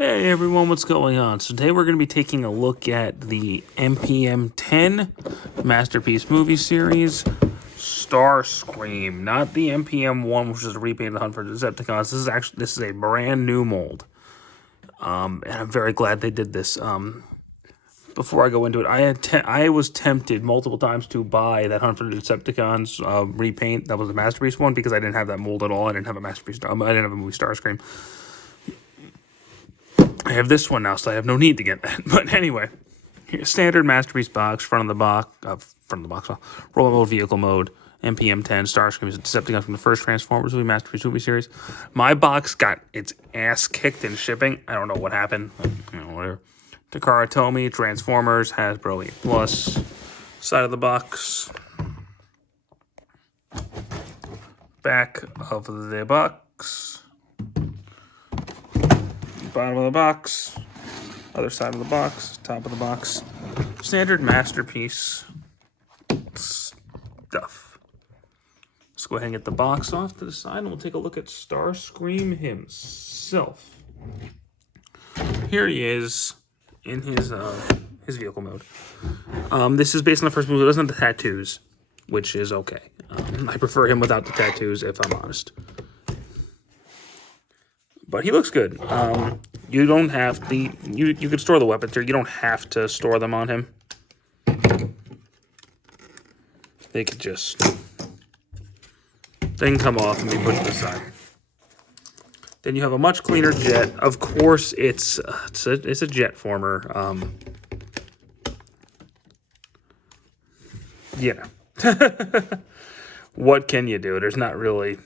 Hey everyone, what's going on? So today we're going to be taking a look at the MPM-10 Masterpiece movie series, Starscream, not the MPM-1, which is a repaint of the Hunt for Decepticons. This is a brand new mold, and I'm very glad they did this. Before I go into it, I was tempted multiple times to buy that Hunt for the Decepticons repaint. That was the Masterpiece one because I didn't have that mold at all. I didn't have a Masterpiece. I didn't have a movie Starscream. I have this one now, so I have no need to get that. But anyway, standard Masterpiece box, front of the box, rollable vehicle mode, MPM-10, Starscream, Decepticons from the first Transformers movie, Masterpiece movie series. My box got its ass kicked in shipping. I don't know what happened. Whatever. Takara Tomy, Transformers, Hasbro 8+. Side of the box. Back of the box. Bottom of the box, other side of the box, top of the box. Standard Masterpiece stuff. Let's go ahead and get the box off to the side, and we'll take a look at Starscream himself. Here he is in his vehicle mode. This is based on the first movie. It doesn't have the tattoos, which is okay. I prefer him without the tattoos, if I'm honest. But he looks good. You don't have the... You could store the weapons here. You don't have to store them on him. They could just... They can come off and be put to the side. Then you have a much cleaner jet. Of course, it's a jet former. You know. What can you do? There's not really...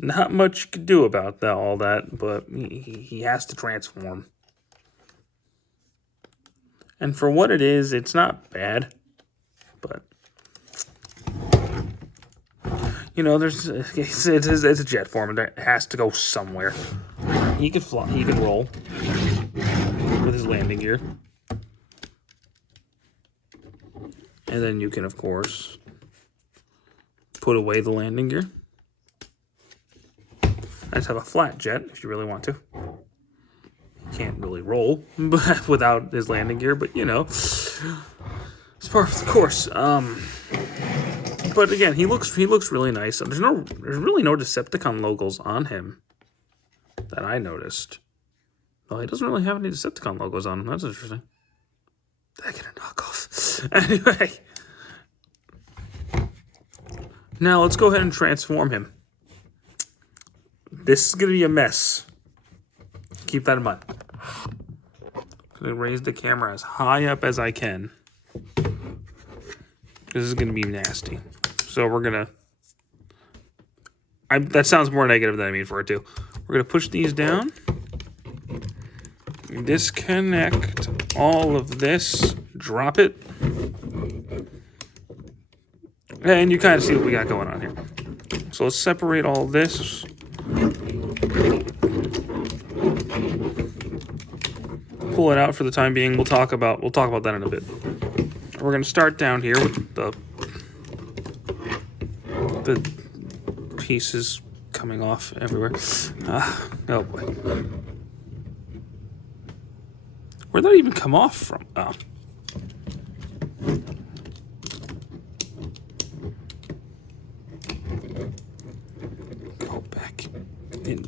Not much you could do about that, all that, but he has to transform. And for what it is, it's not bad. But, you know, it's a jet form, and it has to go somewhere. He can fly, he can roll with his landing gear. And then you can, of course, put away the landing gear. I just have a flat jet if you really want to. He can't really roll without his landing gear, but you know, it's part of the course. But again, he looks really nice. There's really no Decepticon logos on him that I noticed. Well, he doesn't really have any Decepticon logos on him. That's interesting. Did I get a knockoff? Anyway, now let's go ahead and transform him. This is going to be a mess. Keep that in mind. I'm going to raise the camera as high up as I can. This is going to be nasty. So we're going to... That sounds more negative than I mean for it to. We're going to push these down. Disconnect all of this. Drop it. And you kind of see what we got going on here. So let's separate all this. Pull it out for the time being. We'll talk about that in a bit. We're going to start down here with the pieces coming off everywhere. Oh boy. Where'd that even come off from? Oh. Go back in.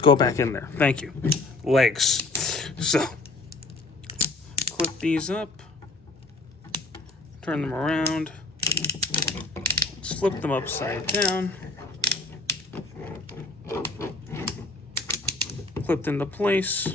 Go back in there. Thank you. Legs. So, clip these up. Turn them around. Let's flip them upside down. Clipped into place.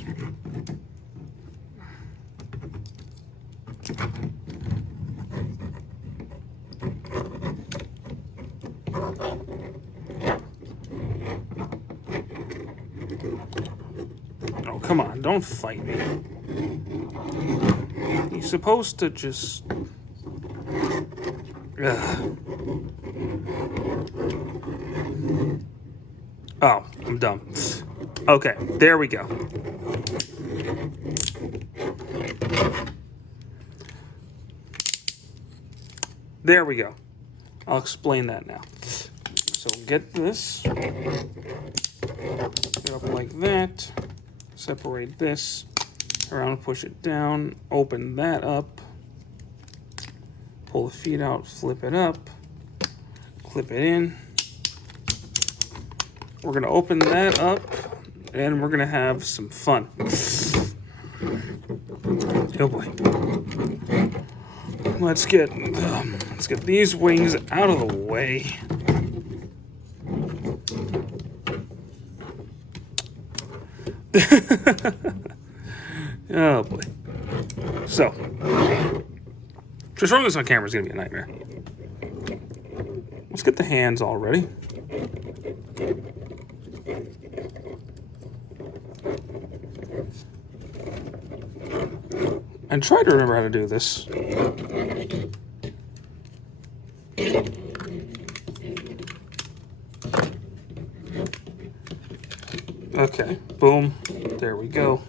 Oh, come on, don't fight me. You're supposed to just... Ugh. Oh, I'm dumb. Okay, there we go. There we go. I'll explain that now. So get this, get up like that, separate this around, push it down, open that up, pull the feet out, flip it up, clip it in. We're gonna open that up and we're gonna have some fun. Oh boy. Let's get these wings out of the way. Oh boy. So, just showing this on camera is gonna be a nightmare. Let's get the hands all ready. And try to remember how to do this. Okay, boom, there we go.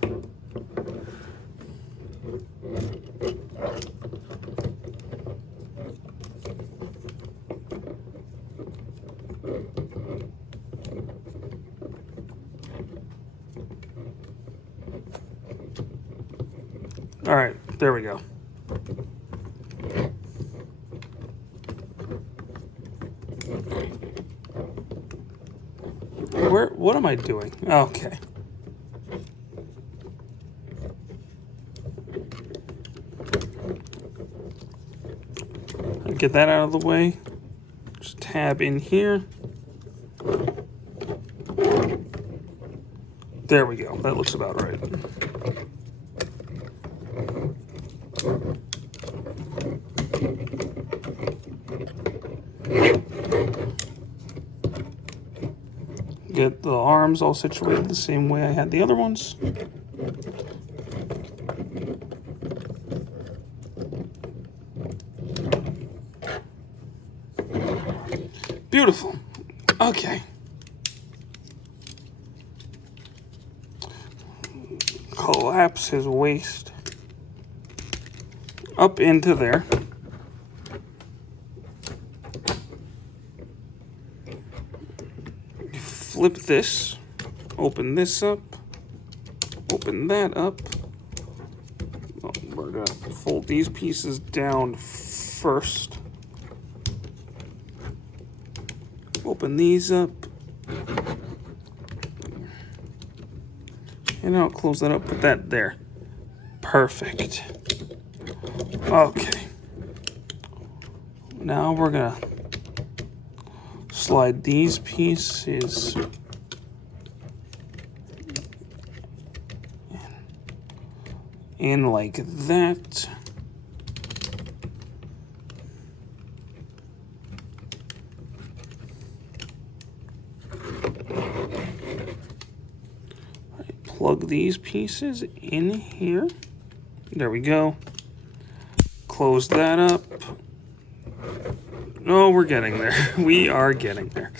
All right, there we go. What am I doing? Okay. Get that out of the way. Just tab in here. There we go. That looks about right. Get the arms all situated the same way I had the other ones. Beautiful. Okay. Collapse his waist up into there. Flip this, open this up, open that up. Oh, we're gonna fold these pieces down first. Open these up. And I'll close that up, put that there. Perfect. Okay. Now we're gonna slide these pieces in like that. Plug these pieces in here. There we go. Close that up. Oh, we're getting there. We are getting there.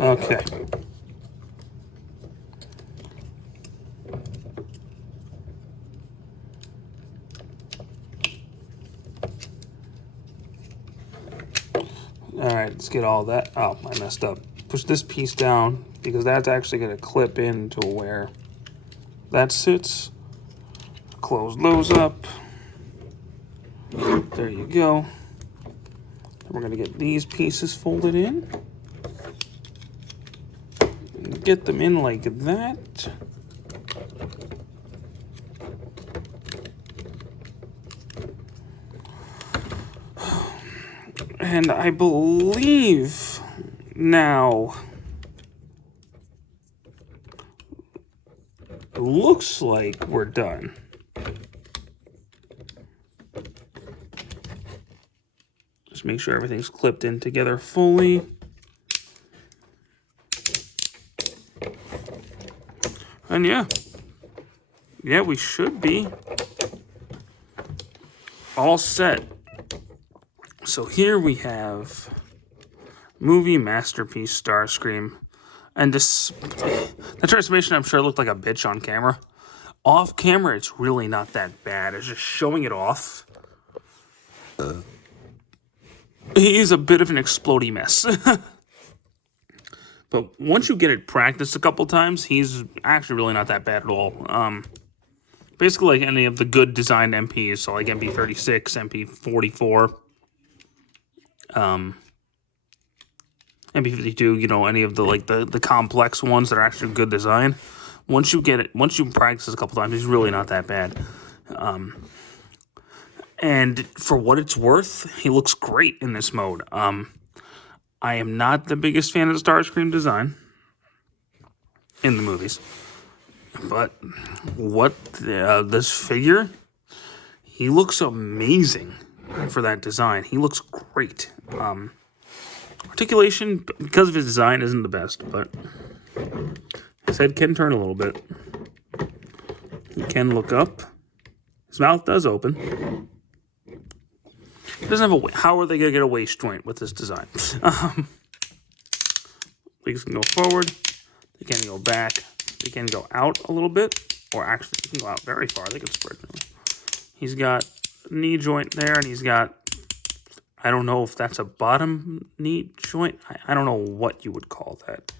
Okay. All right, let's get all that. Oh, I messed up. Push this piece down because that's actually going to clip into where that sits. Close those up. There you go. And we're going to get these pieces folded in. And get them in like that. And I believe now it looks like we're done. Just make sure everything's clipped in together fully. And yeah, we should be all set. So here we have movie masterpiece Starscream. And this, the transformation I'm sure looked like a bitch on camera. Off camera, it's really not that bad. It's just showing it off. He's a bit of an explodey mess. But once you get it practiced a couple times, he's actually really not that bad at all. Basically like any of the good designed MPs, so like MP36, MP44, MP52, you know, any of the like the complex ones that are actually good design. Once you practice it a couple times, he's really not that bad. And for what it's worth, he looks great in this mode. I am not the biggest fan of the Starscream design in the movies. But this figure, he looks amazing for that design. He looks great. Articulation, because of his design, isn't the best, but his head can turn a little bit. He can look up. His mouth does open. He doesn't have a. How are they gonna get a waist joint with this design? Legs can go forward. They can go back. They can go out a little bit, or actually, they can go out very far. They can spread. He's got a knee joint there, and he's got. I don't know if that's a bottom knee joint. I don't know what you would call that.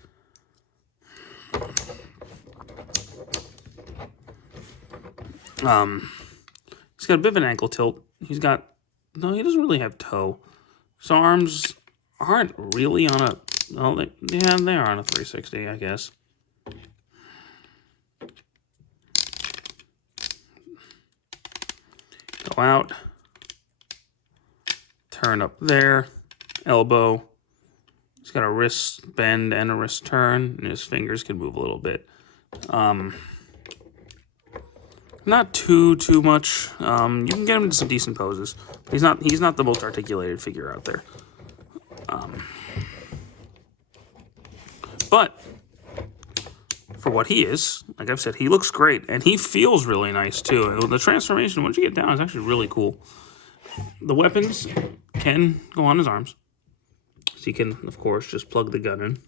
He's got a bit of an ankle tilt. He doesn't really have toe. His arms aren't really on a, well, they are on a 360, I guess. Go out. Turn up there. Elbow. He's got a wrist bend and a wrist turn, and his fingers can move a little bit. Not too much. You can get him into some decent poses. He's not the most articulated figure out there. But for what he is, like I've said, he looks great, and he feels really nice too. The transformation, once you get down, is actually really cool. The weapons can go on his arms, so you can, of course, just plug the gun in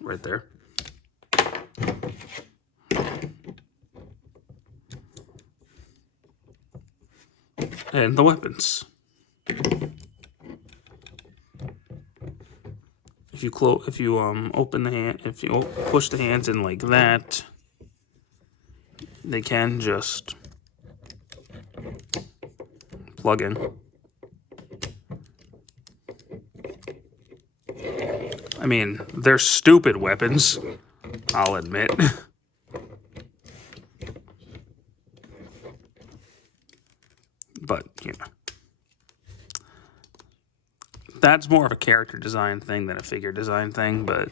right there. And the weapons. If you open the hand, if you push the hands in like that, they can just plug in. I mean, they're stupid weapons, I'll admit. But, you know, that's more of a character design thing than a figure design thing, but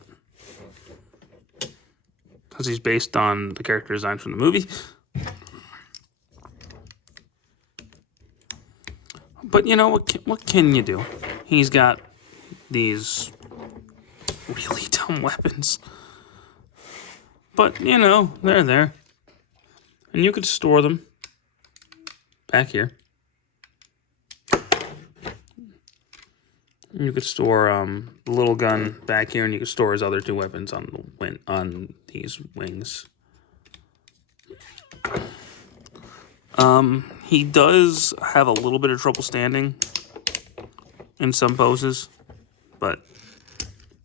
because he's based on the character design from the movie. But, you know, what can you do? He's got these really dumb weapons. But, you know, they're there. And you could store them back here. You could store the little gun back here, and you could store his other two weapons on these wings. He does have a little bit of trouble standing in some poses, but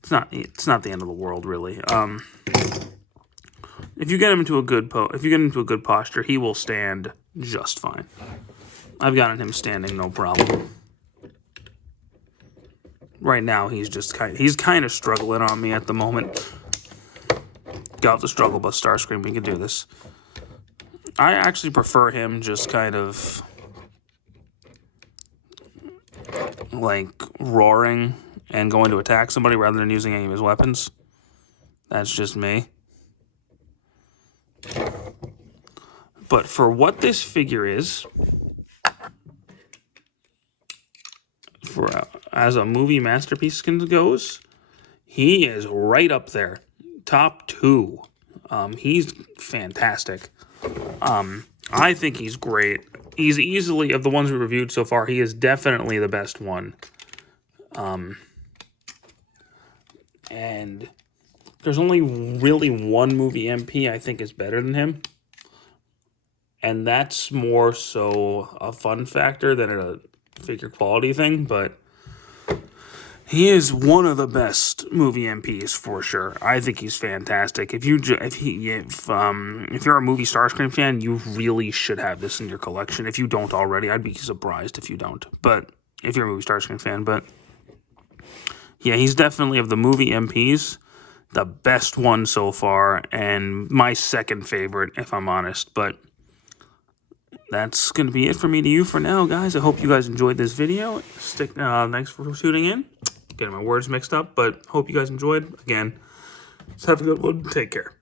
it's not the end of the world, really. If you get him into a good posture, he will stand just fine. I've gotten him standing no problem. Right now, he's kind of struggling on me at the moment. Got the struggle bus, Starscream. We can do this. I actually prefer him just kind of like roaring and going to attack somebody rather than using any of his weapons. That's just me. But for what this figure is, as a movie masterpiece goes, he is right up there. Top 2. He's fantastic. I think he's great. He's easily, of the ones we reviewed so far, he is definitely the best one. And There's only really one movie MP I think is better than him. And that's more so a fun factor than a figure quality thing, but he is one of the best movie MPs for sure. I think he's fantastic. If you're a movie Starscream fan, you really should have this in your collection. If you don't already, I'd be surprised if you don't. But if you're a movie Starscream fan, but yeah, he's definitely, of the movie MPs, the best one so far, and my second favorite, if I'm honest. But that's going to be it for me to you for now, guys. I hope you guys enjoyed this video. Thanks for tuning in. Getting my words mixed up, but hope you guys enjoyed. Again, just have a good one. Take care.